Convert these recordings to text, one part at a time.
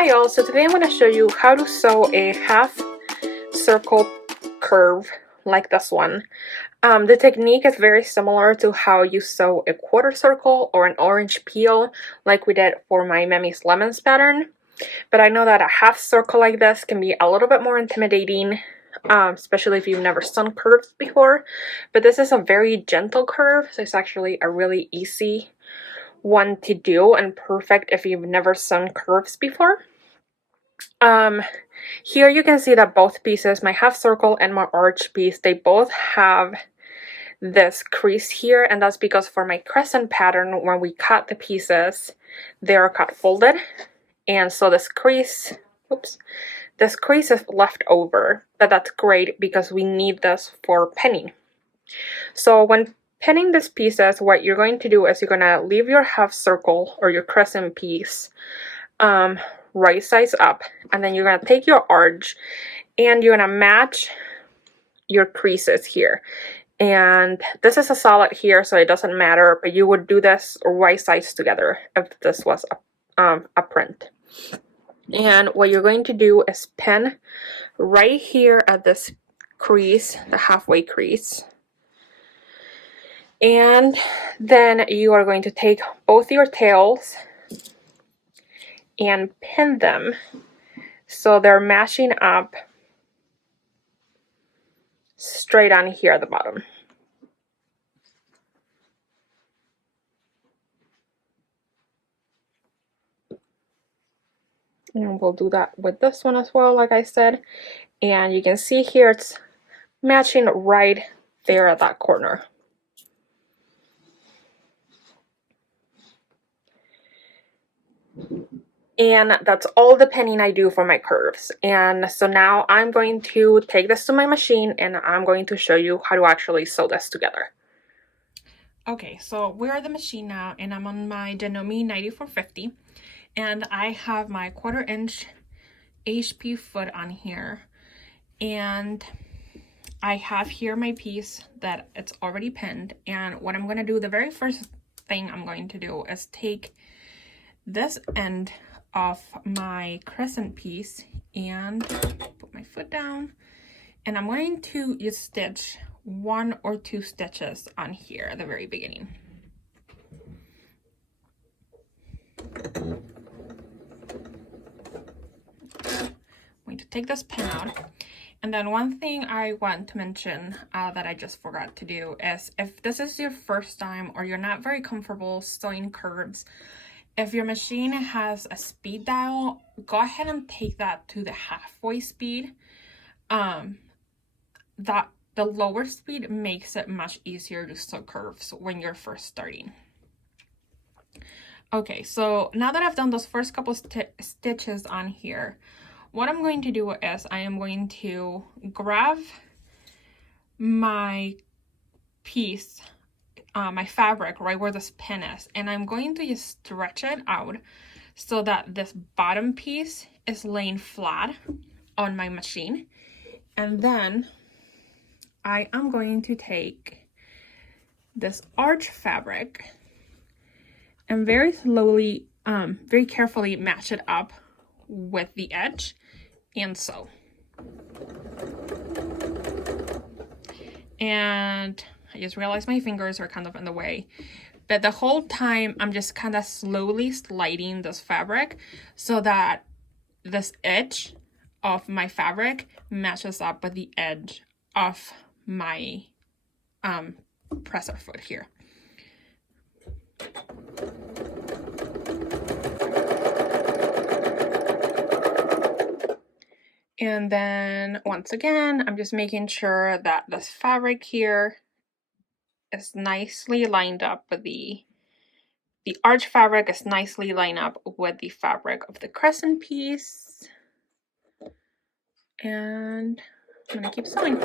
Hi y'all, so today I'm going to show you how to sew a half circle curve like this one. The technique is very similar to how you sew a quarter circle or an orange peel like we did for my Mammy's Lemons pattern. But I know that a half circle like this can be a little bit more intimidating, especially if you've never sewn curves before. But this is a very gentle curve, so it's actually a really easy one to do and perfect if you've never sewn curves before. Here you can see that both pieces, my half circle and my arch piece, they both have this crease here, and that's because for my crescent pattern, when we cut the pieces, they are cut folded, and so this crease is left over, but that's great because we need this for pinning. So when pinning these pieces, what you're going to do is you're going to leave your half circle or your crescent piece right size up, and then you're going to take your arch and you're going to match your creases here. And this is a solid here, so it doesn't matter, but you would do this right size together if this was a print. And what you're going to do is pin right here at this crease, the halfway crease. And then you are going to take both your tails and pin them so they're matching up straight on here at the bottom. And we'll do that with this one as well, like I said. And you can see here it's matching right there at that corner. And that's all the pinning I do for my curves. And so now I'm going to take this to my machine and I'm going to show you how to actually sew this together. Okay, so we're at the machine now and I'm on my Janome 9450. And I have my 1/4 inch HP foot on here. And I have here my piece that it's already pinned. And what I'm going to do, the very first thing I'm going to do is take this end of my crescent piece and put my foot down, and I'm going to just stitch 1 or 2 stitches on here at the very beginning. I'm going to take this pin out. And then one thing I want to mention that I just forgot to do is if this is your first time or you're not very comfortable sewing curves, if your machine has a speed dial, go ahead and take that to the halfway speed. The lower speed makes it much easier to sew curves when you're first starting. Okay, so now that I've done those first couple stitches on here, what I'm going to do is I am going to grab my piece, my fabric right where this pin is, and I'm going to just stretch it out so that this bottom piece is laying flat on my machine. And then I am going to take this arch fabric and very slowly, very carefully match it up with the edge and sew. And I just realized my fingers are kind of in the way, but the whole time I'm just kind of slowly sliding this fabric so that this edge of my fabric matches up with the edge of my presser foot here. And then once again, I'm just making sure that this fabric here is nicely lined up with the arch fabric is nicely lined up with the fabric of the crescent piece. And I'm gonna keep sewing.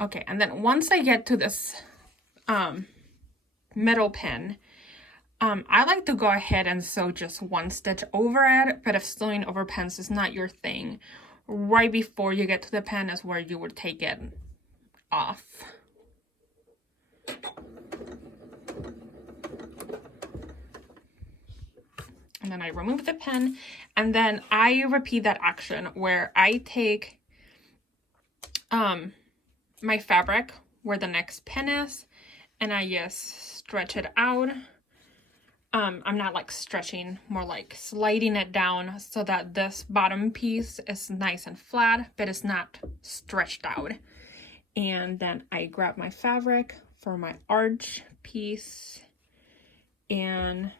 Okay, and then once I get to this middle pin, I like to go ahead and sew just 1 stitch over it, but if sewing over pins is not your thing, right before you get to the pin is where you would take it off. And then I remove the pin, and then I repeat that action where I take my fabric where the next pin is, and I just stretch it out. I'm not like stretching, more like sliding it down so that this bottom piece is nice and flat, but it's not stretched out. And then I grab my fabric for my arch piece and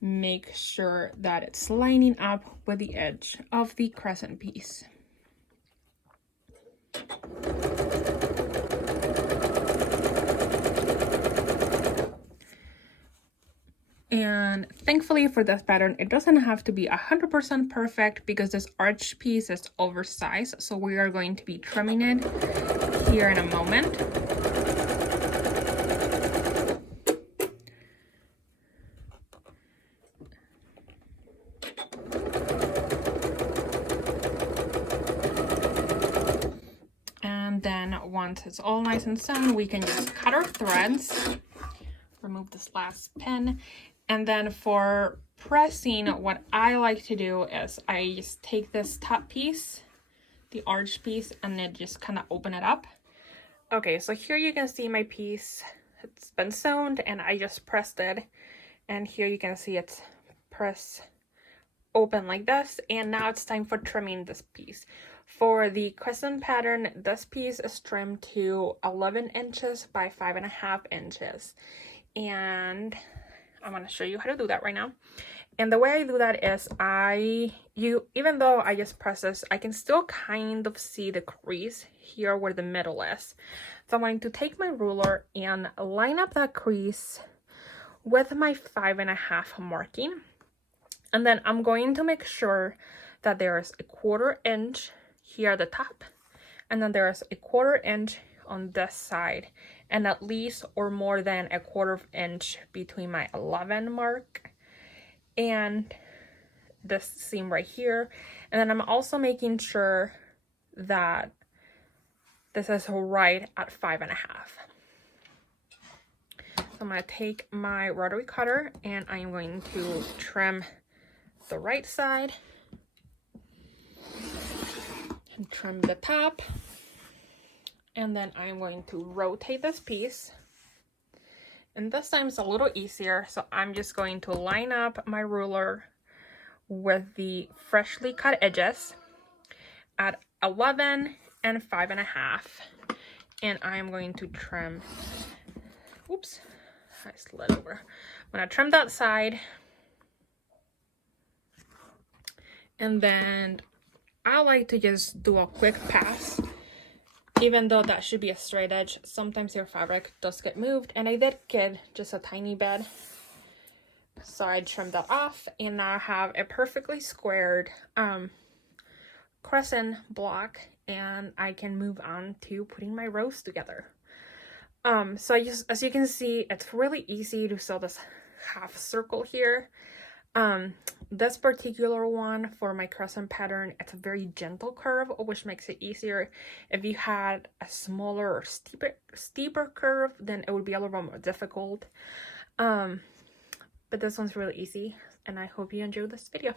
make sure that it's lining up with the edge of the crescent piece. And thankfully for this pattern, it doesn't have to be 100% perfect because this arch piece is oversized. So we are going to be trimming it here in a moment. And then once it's all nice and sewn, we can just cut our threads, remove this last pin. And then for pressing, what I like to do is I just take this top piece, the arch piece, and then just kind of open it up. Okay, so here you can see my piece. It's been sewn and I just pressed it. And here you can see it's pressed open like this. And now it's time for trimming this piece. For the crescent pattern, this piece is trimmed to 11 inches by 5.5 inches. And I'm going to show you how to do that right now. And the way I do that is even though I just press this, I can still kind of see the crease here where the middle is. So I'm going to take my ruler and line up that crease with my 5.5 marking. And then I'm going to make sure that there is a 1/4 inch here at the top. And then there is a 1/4 inch on this side, and at least or more than a 1/4 inch between my 11 mark and this seam right here. And then I'm also making sure that this is right at 5.5. So I'm going to take my rotary cutter and I am going to trim the right side and trim the top. And then I'm going to rotate this piece. And this time it's a little easier. So I'm just going to line up my ruler with the freshly cut edges at 11 and 5.5. And I'm going to trim, oops, I slid over. I'm going to trim that side. And then I like to just do a quick pass. Even though that should be a straight edge, sometimes your fabric does get moved, and I did get just a tiny bit. So I trimmed that off, and now I have a perfectly squared crescent block, and I can move on to putting my rows together. So as you can see, it's really easy to sew this half circle here. This particular one for my crescent pattern, it's a very gentle curve, which makes it easier. If you had a smaller or steeper curve, then it would be a little bit more difficult. But this one's really easy, and I hope you enjoyed this video.